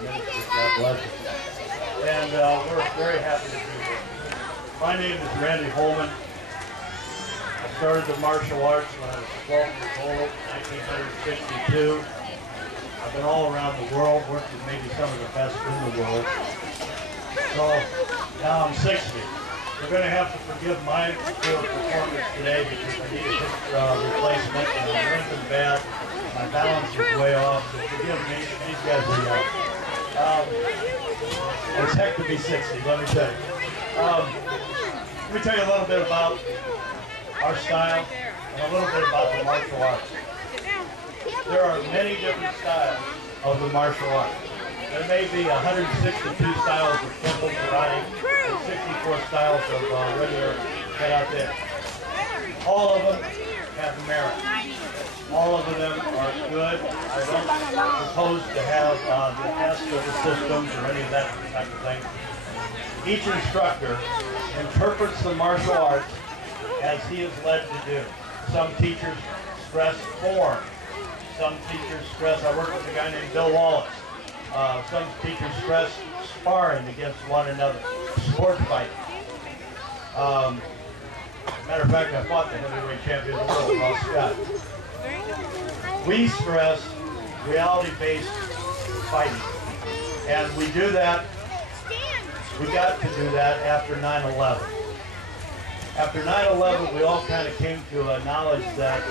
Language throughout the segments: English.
God bless you. And we're very happy to be here. My name is Randy Holman. I started the martial arts when I was 12 years old, 1962. I've been all around the world, worked with maybe some of the best in the world. So now I'm 60. You're going to have to forgive my poor performance today because I need a hip replacement and I'm limping bad. My balance is way off, so forgive me. These guys are young. It's heck to be 60, let me tell you. Let me tell you a little bit about our style and a little bit about the martial arts. There are many different styles of the martial arts. There may be 162 styles of Kempo Karate and 64 styles of regular Karate. All of them have merit. All of them are good. I don't propose to have the best of the systems or any of that type of thing. Each instructor interprets the martial arts as he is led to do. Some teachers stress form. Some teachers stress, I work with a guy named Bill Wallace. Some teachers stress sparring against one another, sports fighting. Matter of fact, I fought the heavyweight champion of the world, Ross Scott. We stress reality-based fighting. And we do that, we got to do that after 9/11. After 9/11, we all kind of came to a knowledge that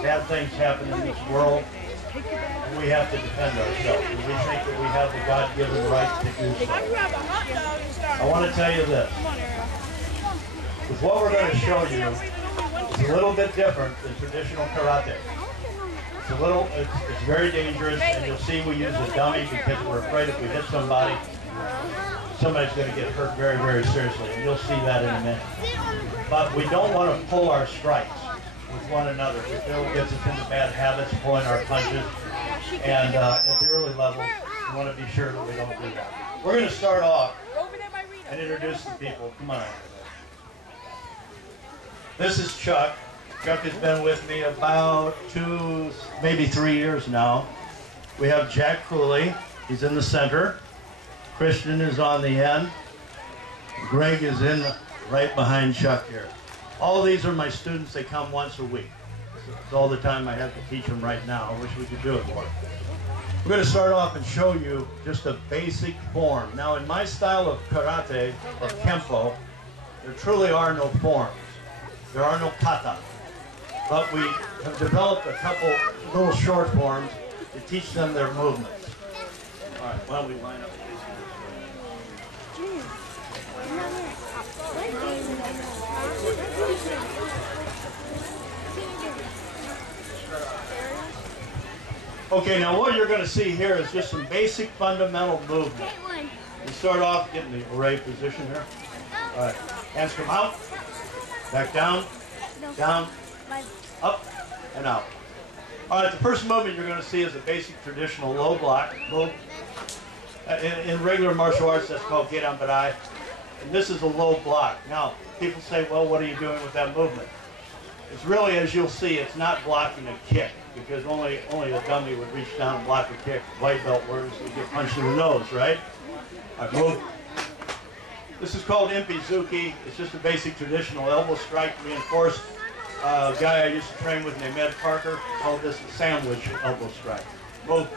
bad things happen in this world, and we have to defend ourselves. And we think that we have the God-given right to do so. I want to tell you this. With what we're going to show you, it's a little bit different than traditional karate. It's very dangerous, and you'll see we use a dummy because we're afraid if we hit somebody, somebody's going to get hurt very, very seriously, and you'll see that in a minute. But we don't want to pull our strikes with one another. We feel it gets us into bad habits, pulling our punches, and at the early levels, we want to be sure that we don't do that. We're going to start off and introduce the people. Come on. This is Chuck. Chuck has been with me about 2, maybe 3 years now. We have Jack Cooley. He's in the center. Christian is on the end. Greg is in right behind Chuck here. All these are my students. They come once a week. So it's all the time I have to teach them right now. I wish we could do it more. We're going to start off and show you just a basic form. Now, in my style of karate, or Kempo, there truly are no forms. There are no kata. But we have developed a couple little short forms to teach them their movements. All right, why don't we line up? Okay, now what you're going to see here is just some basic fundamental movement. We start off getting the array position here. All right, hands come out, back down, down, up, and out. All right, the first movement you're going to see is a basic traditional low block move. In regular martial arts, that's called Gedanbarai. And this is a low block. Now, people say, well, what are you doing with that movement? It's really, as you'll see, it's not blocking a kick, because only a dummy would reach down and block a kick. White belt words, you get punched in the nose, right? All right, move. This is called Impizuki. It's just a basic traditional elbow strike reinforced. A guy I used to train with named Ed Parker called this a sandwich elbow strike. Move.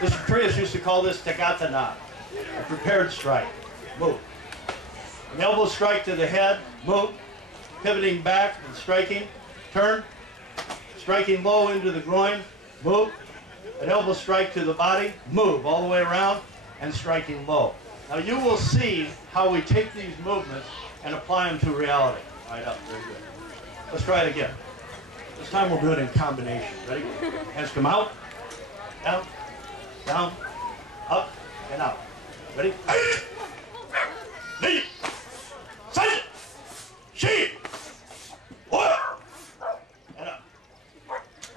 This Trias used to call this Tagatana, a prepared strike. Move. An elbow strike to the head, move. Pivoting back and striking, turn. Striking low into the groin, move. An elbow strike to the body, move all the way around, and striking low. Now you will see how we take these movements and apply them to reality. Right up, very good. Let's try it again. This time we'll do it in combination. Ready? Hands come out, down, down, up, and out. Ready? Knee, side, she, and up.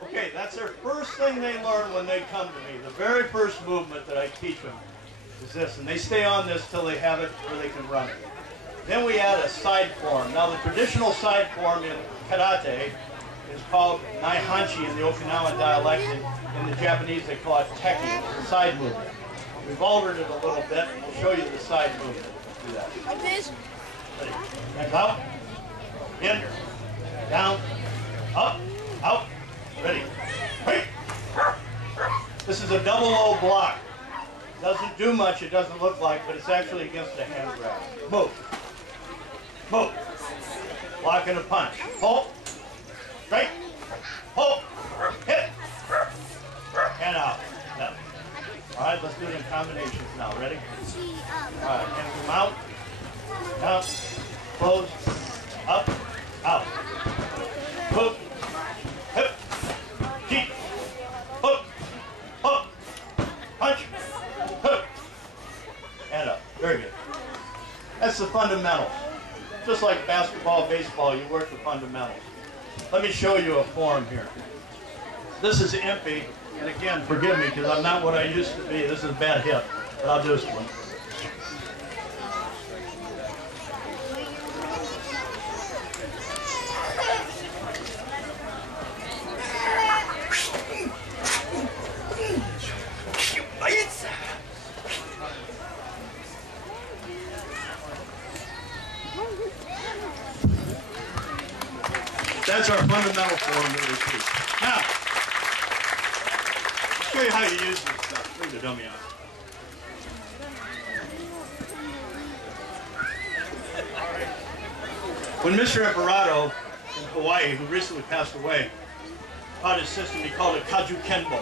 Okay, that's their first thing they learn when they come to me. The very first movement that I teach them is this, and they stay on this till they have it where they can run it. Then we add a side form. Now the traditional side form in karate is called naihanchi in the Okinawan dialect. In the Japanese they call it teki, the side movement. We've altered it a little bit, and we'll show you the side movement. Do that. Like this? Ready. Next out. In. Down. Up. Out. Ready. Wait. This is a double O block. Doesn't do much, it doesn't look like, but it's actually against a hand grab. Move. Move. Block and a punch. Pull. Straight. Pull. Hit. And out. Left. All right, let's do it in combinations now. Ready? All right, hands come out. Down. Close. Up. Out. Hook. Hip. Keep. Hook. Hook. Punch. Hook. And up. Very good. That's the fundamentals. Just like basketball, baseball, you work the fundamentals. Let me show you a form here. This is empty, and again, forgive me because I'm not what I used to be. This is a bad hip, but I'll do this one. That's our fundamental form that we teach. Now, I'll show you how you use this stuff. Bring the dummy out. When Mr. Imperato in Hawaii, who recently passed away, taught his system, he called it Kaju Kenpo.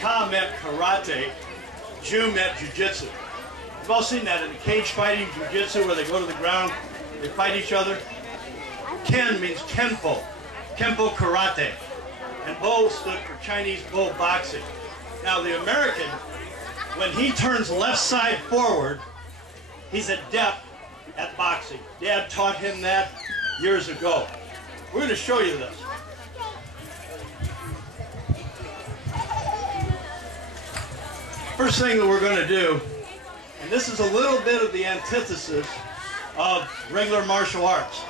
Ka meant karate, Ju meant jiu-jitsu. You've all seen that in the cage fighting, jiu-jitsu, where they go to the ground, they fight each other. Ken means Kempo. Kempo Karate. And Bo stood for Chinese Bo boxing. Now the American, when he turns left side forward, he's adept at boxing. Dad taught him that years ago. We're going to show you this. First thing that we're going to do, and this is a little bit of the antithesis of regular martial arts.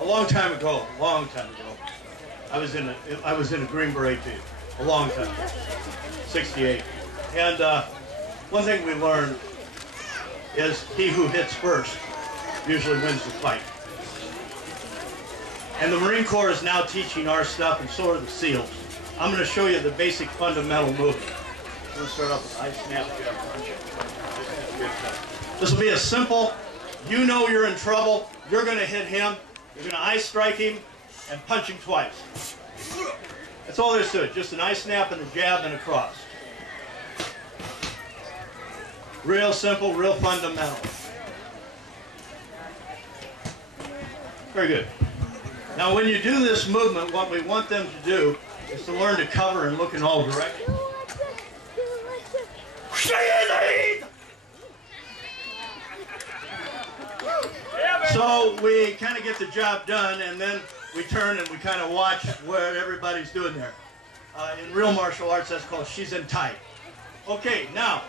A long time ago, I was in a Green Beret team, a long time ago, 68. And one thing we learned is he who hits first usually wins the fight. And the Marine Corps is now teaching our stuff, and so are the SEALs. I'm going to show you the basic fundamental movement. I'm going to start off with eye snap, jab, punch. This will be a simple, you know you're in trouble, you're going to hit him, you're going to eye strike him and punch him twice. That's all there is to it. Just an eye snap and a jab and a cross. Real simple, real fundamental. Very good. Now when you do this movement, what we want them to do is to learn to cover and look in all directions. So we kind of get the job done, and then we turn and we kind of watch what everybody's doing there. In real martial arts, that's called shizen tai. Okay, now,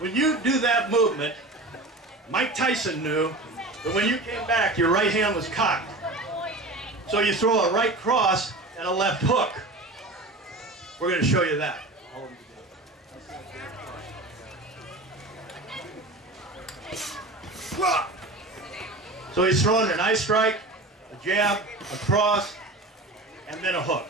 when you do that movement, Mike Tyson knew that when you came back, your right hand was cocked. So you throw a right cross and a left hook. We're going to show you that. So he's throwing an eye strike, a jab, a cross, and then a hook.